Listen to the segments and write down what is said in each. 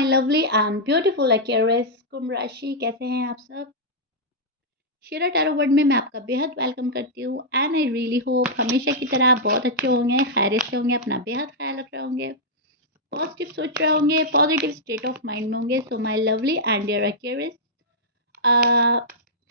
My lovely and beautiful Aquarius कुंभ राशि, कैसे हैं आप सब। शेरा टैरो वर्ड में मैं आपका बेहद वेलकम करती हूँ एंड आई रियली होप हमेशा की तरह आप बहुत अच्छे होंगे, खैरियत से होंगे, अपना बेहद ख्याल रख रहे होंगे, पॉजिटिव सोच रहे होंगे, पॉजिटिव स्टेट ऑफ माइंड में होंगे। So my lovely and dear Aquarius,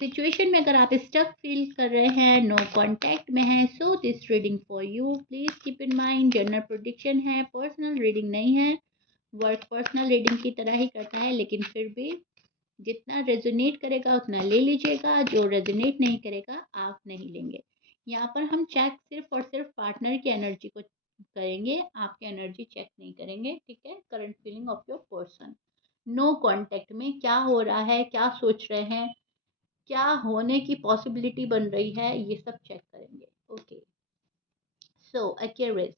situation में अगर आप स्टक फील कर रहे हैं, नो कांटेक्ट में हैं, so this reading for you. Please keep in mind general prediction है, पर्सनल रीडिंग नहीं है। वर्क पर्सनल रीडिंग की तरह ही करता है, लेकिन फिर भी जितना रेजोनेट करेगा उतना ले लीजिएगा, जो रेजोनेट नहीं करेगा आप नहीं लेंगे। यहाँ पर हम चेक सिर्फ और सिर्फ पार्टनर की एनर्जी को करेंगे, आपकी एनर्जी चेक नहीं करेंगे। ठीक है, current feeling of your person, no contact में क्या हो रहा है, क्या सोच रहे हैं, क्या होने की पॉसिबिलिटी बन रही है, ये सब चेक करेंगे। ओके, सो एक्वेरियस,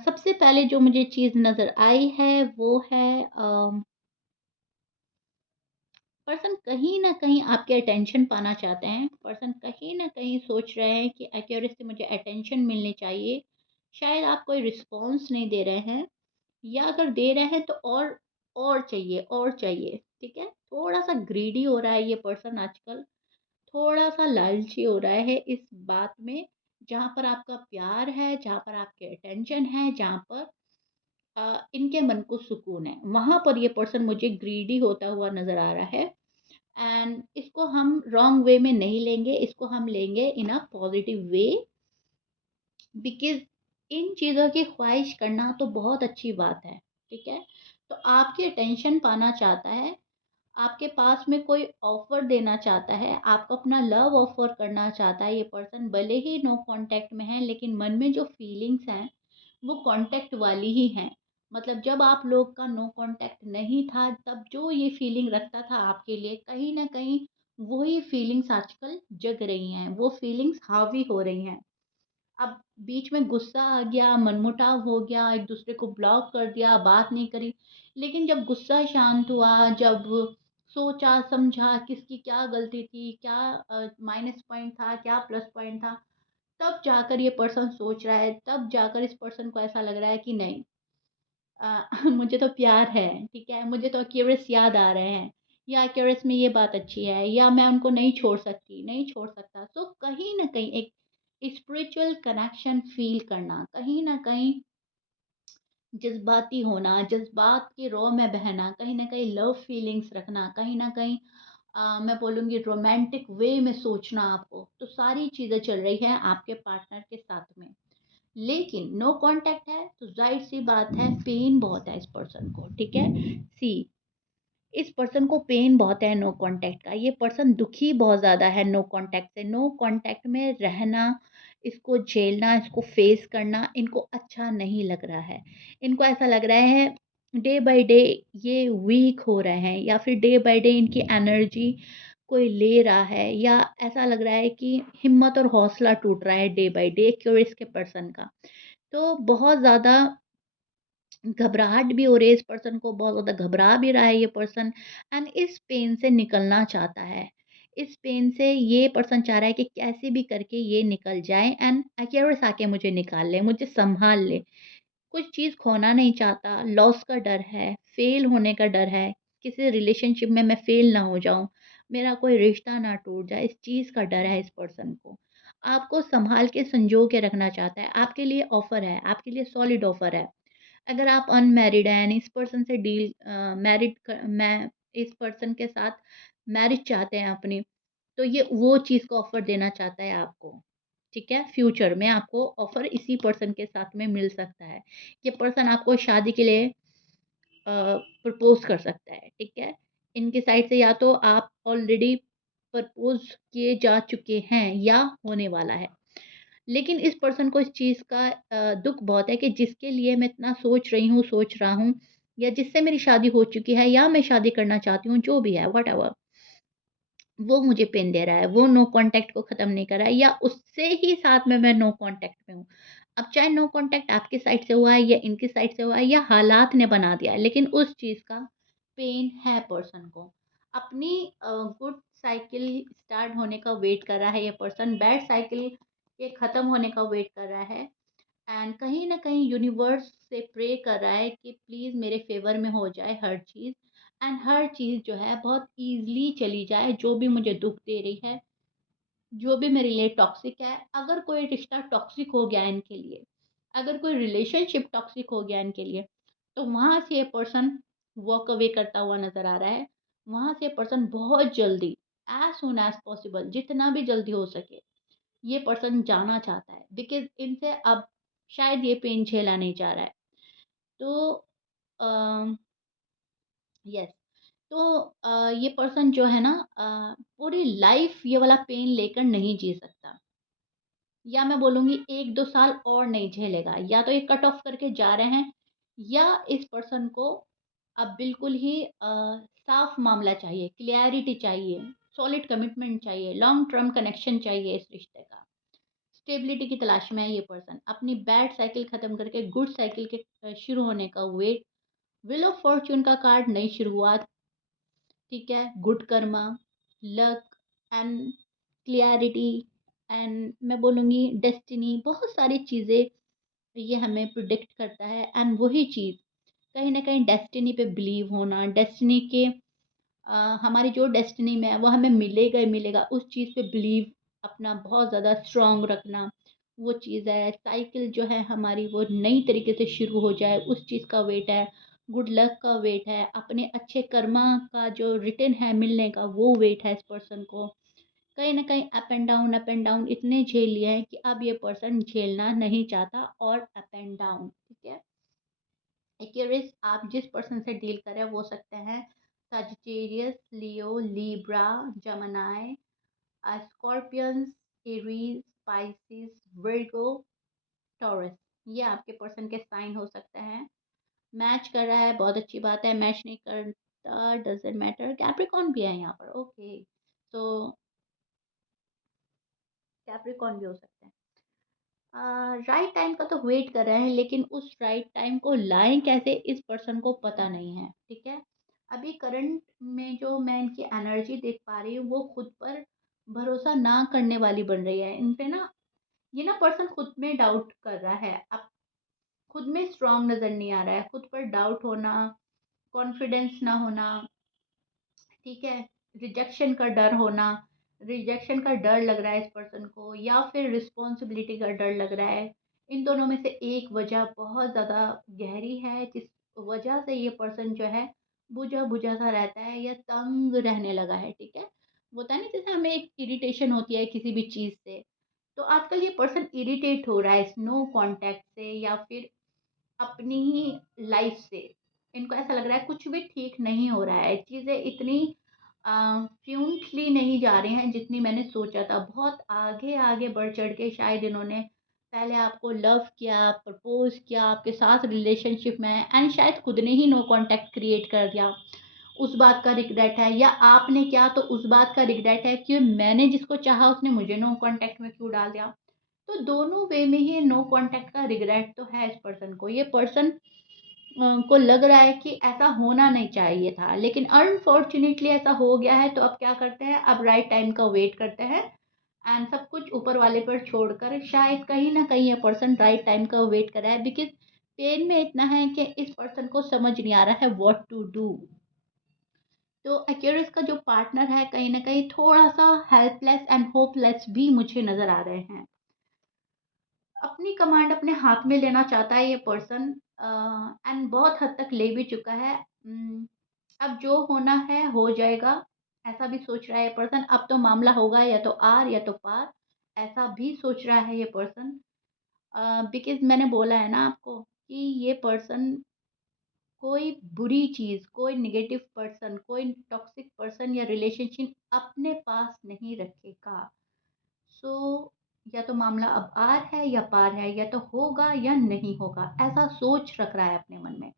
सबसे पहले जो मुझे चीज़ नज़र आई है वो है पर्सन कहीं ना कहीं आपके अटेंशन पाना चाहते हैं। पर्सन कहीं ना कहीं सोच रहे हैं कि एक्यूरेट से मुझे अटेंशन मिलनी चाहिए। शायद आप कोई रिस्पॉन्स नहीं दे रहे हैं, या अगर दे रहे हैं तो और चाहिए, और चाहिए। ठीक है, थोड़ा सा ग्रीडी हो रहा है ये पर्सन आजकल, थोड़ा सा लालची हो रहा है इस बात में। जहाँ पर आपका प्यार है, जहाँ पर आपके अटेंशन है, जहाँ पर इनके मन को सुकून है, वहां पर ये पर्सन मुझे ग्रीडी होता हुआ नजर आ रहा है। एंड इसको हम रॉन्ग वे में नहीं लेंगे, इसको हम लेंगे इन a positive way. Because in चीज़ों की ख्वाहिश करना तो बहुत अच्छी बात है। ठीक है, तो आपकी अटेंशन पाना चाहता है, आपके पास में कोई ऑफर देना चाहता है, आपको अपना लव ऑफर करना चाहता है। ये पर्सन भले ही नो कांटेक्ट में है, लेकिन मन में जो फीलिंग्स हैं वो कांटेक्ट वाली ही हैं। मतलब जब आप लोग का नो कांटेक्ट नहीं था, तब जो ये फीलिंग रखता था आपके लिए, कहीं ना कहीं वही फीलिंग्स आजकल जग रही हैं, वो फीलिंग्स हावी हो रही हैं। अब बीच में गुस्सा आ गया, मनमुटाव हो गया, एक दूसरे को ब्लॉक कर दिया, बात नहीं करी। लेकिन जब गुस्सा शांत हुआ, जब सोचा समझा किसकी क्या गलती थी, क्या माइनस पॉइंट था, क्या प्लस पॉइंट था, तब जाकर ये पर्सन सोच रहा है, तब जाकर इस पर्सन को ऐसा लग रहा है कि नहीं, मुझे तो प्यार है। ठीक है, मुझे तो एक्यूरेस याद आ रहे हैं, या एक्यूरेस में ये बात अच्छी है, या मैं उनको नहीं छोड़ सकती, नहीं छोड़ सकता। तो कहीं ना कहीं एक स्पिरिचुअल कनेक्शन फील करना, कहीं ना कहीं जज्बाती होना, जज्बात के रॉ में बहना, कहीं ना कहीं लव फीलिंग्स रखना, कहीं ना कहीं मैं बोलूँगी रोमांटिक वे में सोचना आपको, तो सारी चीज़ें चल रही है आपके पार्टनर के साथ में। लेकिन नो कांटेक्ट है तो जाहिर सी बात है, पेन बहुत है इस पर्सन को। ठीक है, सी, इस पर्सन को पेन बहुत है नो कांटेक्ट का। ये पर्सन दुखी बहुत ज़्यादा है नो कांटेक्ट से। नो कांटेक्ट में रहना, इसको झेलना, इसको फेस करना इनको अच्छा नहीं लग रहा है। इनको ऐसा लग रहा है डे बाय डे ये वीक हो रहे हैं, या फिर डे बाय डे इनकी एनर्जी कोई ले रहा है, या ऐसा लग रहा है कि हिम्मत और हौसला टूट रहा है डे बाय डे क्योंकि इसके पर्सन का। तो बहुत ज़्यादा घबराहट भी हो रही है इस पर्सन को, बहुत ज़्यादा घबरा भी रहा है ये पर्सन। एंड इस पेन से निकलना चाहता है। इस पेन से ये पर्सन चाह रहा है कि कैसे भी करके ये निकल जाए एंड एक्यूरेस आके मुझे निकाल ले, मुझे संभाल ले। कुछ चीज़ खोना नहीं चाहता, लॉस का डर है, फेल होने का डर है, किसी रिलेशनशिप में मैं फेल ना हो जाऊँ, मेरा कोई रिश्ता ना टूट जाए, इस चीज़ का डर है इस पर्सन को। आपको सँभाल के संजो के रखना चाहता है, आपके लिए ऑफ़र है, आपके लिए सॉलिड ऑफ़र है। अगर आप अनमैरिड हैं, इस पर्सन से डील मैं इस पर्सन के साथ मैरिज चाहते हैं अपनी, तो ये वो चीज़ का ऑफ़र देना चाहता है आपको। ठीक है? फ्यूचर में आपको ऑफ़र इसी पर्सन के साथ में मिल सकता है। ये पर्सन आपको शादी के लिए प्रपोज़ कर सकता है। ठीक है? इनकी साइड से या तो आप ऑलरेडी प्रपोज़ किए जा चुके हैं, या होने वाला है। लेकिन इस पर्सन को इस चीज़ का दुःख बहुत है कि जिसके लिए मैं इतना सोच रही हूँ, सोच रहा हूँ, या जिससे मेरी शादी हो चुकी है, या मैं शादी करना चाहती हूँ, जो भी है व्हाटएवर, वो मुझे पेन दे रहा है, वो नो कॉन्टैक्ट को ख़त्म नहीं कर रहा है, या उससे ही साथ में मैं नो कॉन्टैक्ट में हूँ। अब चाहे नो कॉन्टैक्ट आपकी साइड से हुआ है, या इनकी साइड से हुआ है, या हालात ने बना दिया है, लेकिन उस चीज़ का पेन है पर्सन को। अपनी गुड साइकिल स्टार्ट होने का वेट कर रहा है ये पर्सन, बैड साइकिल के ख़त्म होने का वेट कर रहा है। एंड कहीं न कहीं यूनिवर्स से प्रे कर रहा है कि प्लीज़ मेरे फ़ेवर में हो जाए हर चीज़, एंड हर चीज़ जो है बहुत ईज़िली चली जाए, जो भी मुझे दुःख दे रही है, जो भी मेरे लिए टॉक्सिक है। अगर कोई रिश्ता टॉक्सिक हो गया है इनके लिए, अगर कोई रिलेशनशिप टॉक्सिक हो गया है इनके लिए, तो वहाँ से ये पर्सन वॉक अवे करता हुआ नज़र आ रहा है। वहाँ से ये पर्सन बहुत जल्दी, एज़ सून एज़ पॉसिबल, जितना भी जल्दी हो सके, ये पर्सन जाना चाहता है, बिकॉज़ इनसे अब शायद ये पेन झेला नहीं जा रहा है। तो अ, यस, तो ये पर्सन जो है ना, पूरी लाइफ़ ये वाला पेन लेकर नहीं जी सकता, या मैं बोलूँगी 1-2 साल और नहीं झेलेगा। या तो ये कट ऑफ करके जा रहे हैं, या इस पर्सन को अब बिल्कुल ही साफ़ मामला चाहिए, क्लैरिटी चाहिए, सॉलिड कमिटमेंट चाहिए, लॉन्ग टर्म कनेक्शन चाहिए इस रिश्ते का। स्टेबिलिटी की तलाश में है ये पर्सन। अपनी बैड साइकिल खत्म करके गुड साइकिल के शुरू होने का वेट। व्हील ऑफ फॉर्च्यून का कार्ड, नई शुरुआत, ठीक है? Good Karma, luck and clarity, and मैं बोलूँगी डेस्टिनी, बहुत सारी चीज़ें ये हमें प्रिडिक्ट करता है। एंड वही चीज़ कहीं न कहीं डेस्टिनी पे बिलीव होना, डेस्टिनी के हमारी जो डेस्टिनी में है वो हमें मिलेगा ही मिलेगा, उस चीज़ पे बिलीव अपना बहुत ज़्यादा स्ट्रॉन्ग रखना, वो चीज़ है। साइकिल जो है हमारी वो नई तरीके से शुरू हो जाए, उस चीज़ का वेट है। गुड लक का वेट है, अपने अच्छे कर्मा का जो रिटर्न है मिलने का, वो वेट है इस पर्सन को। कहीं न कहीं अप एंड डाउन इतने झेल लिए हैं कि अब ये पर्सन झेलना नहीं चाहता, और अप एंड डाउन, ठीक है? एक्वेरियस, आप जिस पर्सन से डील कर रहे हैं वो हो सकते हैं Sagittarius, Leo, Libra, Gemini, Scorpions, Aries, Pisces, Virgo, Taurus. ये आपके पर्सन के साइन हो सकते हैं। मैच कर रहा है, बहुत अच्छी बात है। मैच नहीं करता, डजंट मैटर। कैप्रिकॉर्न भी है यहाँ पर, ओके। तो कैप्रिकॉर्न भी हो सकते हैं। राइट टाइम का तो वेट कर रहे हैं, लेकिन उस राइट टाइम को लाएँ कैसे, इस पर्सन को पता नहीं है, ठीक है? अभी करंट में जो मैं इनकी एनर्जी देख पा रही हूँ, वो खुद पर भरोसा ना करने वाली बन रही है। इन पे ना, ये ना पर्सन खुद में डाउट कर रहा है। अब खुद में स्ट्रॉन्ग नज़र नहीं आ रहा है, खुद पर डाउट होना, कॉन्फिडेंस ना होना, ठीक है? रिजेक्शन का डर होना, रिजेक्शन का डर लग रहा है इस पर्सन को, या फिर रिस्पॉन्सिबिलिटी का डर लग रहा है। इन दोनों में से एक वजह बहुत ज़्यादा गहरी है, जिस वजह से ये पर्सन जो है बुझा-बुझा सा रहता है या तंग रहने लगा है, ठीक है? होता है ना, जैसे हमें एक इरिटेशन होती है किसी भी चीज़ से, तो आजकल ये पर्सन इरिटेट हो रहा है इस नो कॉन्टैक्ट से, या फिर अपनी ही लाइफ से। इनको ऐसा लग रहा है कुछ भी ठीक नहीं हो रहा है, चीज़ें इतनी फ्लूएंटली नहीं जा रही हैं जितनी मैंने सोचा था। बहुत आगे-आगे बढ़ चढ़ के शायद इन्होंने पहले आपको लव किया, प्रपोज़ किया, आपके साथ रिलेशनशिप में हैं, एंड शायद खुद ने ही नो कॉन्टैक्ट क्रिएट कर दिया। उस बात का रिग्रेट है, या आपने किया तो उस बात का रिग्रेट है कि मैंने जिसको चाहा उसने मुझे नो कॉन्टैक्ट में क्यों डाल दिया। तो दोनों वे में ही नो कॉन्टैक्ट का रिग्रेट तो है इस पर्सन को। ये पर्सन को लग रहा है कि ऐसा होना नहीं चाहिए था, लेकिन अनफॉर्च्युनेटली ऐसा हो गया है, तो अब क्या करते हैं, अब राइट टाइम का वेट करते हैं, एंड सब कुछ ऊपर वाले पर छोड़कर शायद कहीं न कहीं ये पर्सन राइट टाइम का वेट कर रहा है, बिकॉज़ पेन में इतना है कि इस पर्सन को समझ नहीं आ रहा है व्हाट टू डू। तो एक्वेरियस का जो पार्टनर है कहीं न कहीं थोड़ा-सा हेल्पलेस एंड होपलेस भी मुझे नज़र आ रहे हैं। अपनी कमांड अपने हाथ में लेना चाहता है ये पर्सन, एंड बहुत हद तक ले भी चुका है। अब जो होना है हो जाएगा, ऐसा भी सोच रहा है ये पर्सन। अब तो मामला होगा या तो आर या तो पार, ऐसा भी सोच रहा है ये पर्सन। बिकॉज़ मैंने बोला है ना आपको कि ये पर्सन कोई बुरी चीज़, कोई नेगेटिव पर्सन, कोई टॉक्सिक पर्सन या रिलेशनशिप अपने पास नहीं रखेगा। सो या तो मामला अब आर है या पार है, या तो होगा या नहीं होगा, ऐसा सोच रख रहा है अपने मन में।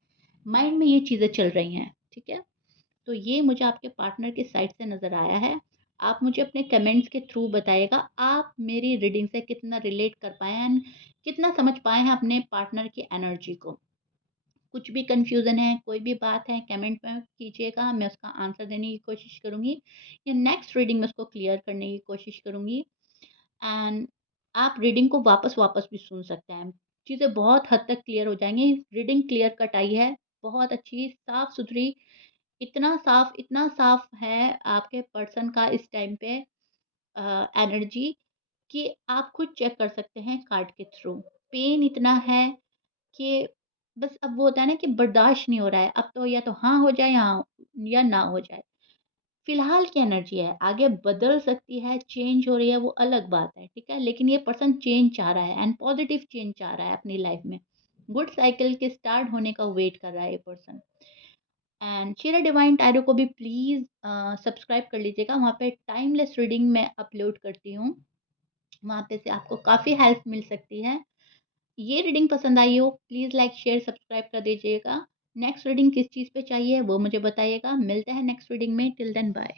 माइंड में ये चीज़ें चल रही हैं, ठीक है? तो ये मुझे आपके पार्टनर की साइड से नज़र आया है। आप मुझे अपने कमेंट्स के थ्रू बताइएगा, आप मेरी रीडिंग से कितना रिलेट कर पाए हैं एंड कितना समझ पाए हैं अपने पार्टनर की एनर्जी को। कुछ भी कन्फ्यूज़न है, कोई भी बात है, कमेंट में कीजिएगा, मैं उसका आंसर देने की कोशिश करूँगी, या नेक्स्ट रीडिंग में उसको क्लियर करने की कोशिश करूँगी। एंड आप रीडिंग को वापस-वापस भी सुन सकते हैं। चीज़ें बहुत हद तक क्लियर हो जाएँगी। रीडिंग क्लियर कट आई है, बहुत अच्छी, साफ-सुथरी, इतना साफ है आपके पर्सन का इस टाइम पे एनर्जी कि आप खुद चेक कर सकते हैं कार्ड के थ्रू। पेन इतना है कि बस अब वो होता है ना कि बर्दाश्त नहीं हो रहा है, अब तो या तो हाँ हो जाए या ना हो जाए। फिलहाल की एनर्जी है, आगे बदल सकती है, चेंज हो रही है वो अलग बात है, ठीक है? लेकिन ये पर्सन चेंज चाह रहा है एंड पॉजिटिव चेंज चाह रहा है अपनी लाइफ में। गुड साइकिल के स्टार्ट होने का वेट कर रहा है ये person. And Shera divine tarot को भी प्लीज़ सब्सक्राइब कर लीजिएगा, वहाँ पे टाइमलेस रीडिंग मैं अपलोड करती हूँ। वहाँ पे से आपको काफ़ी हेल्प मिल सकती है। ये रीडिंग पसंद आई हो, प्लीज़ लाइक, शेयर, सब्सक्राइब कर दीजिएगा। नेक्स्ट रीडिंग किस चीज़ पे चाहिए वो मुझे बताइएगा। मिलते हैं नेक्स्ट रीडिंग में, टिल देन बाय।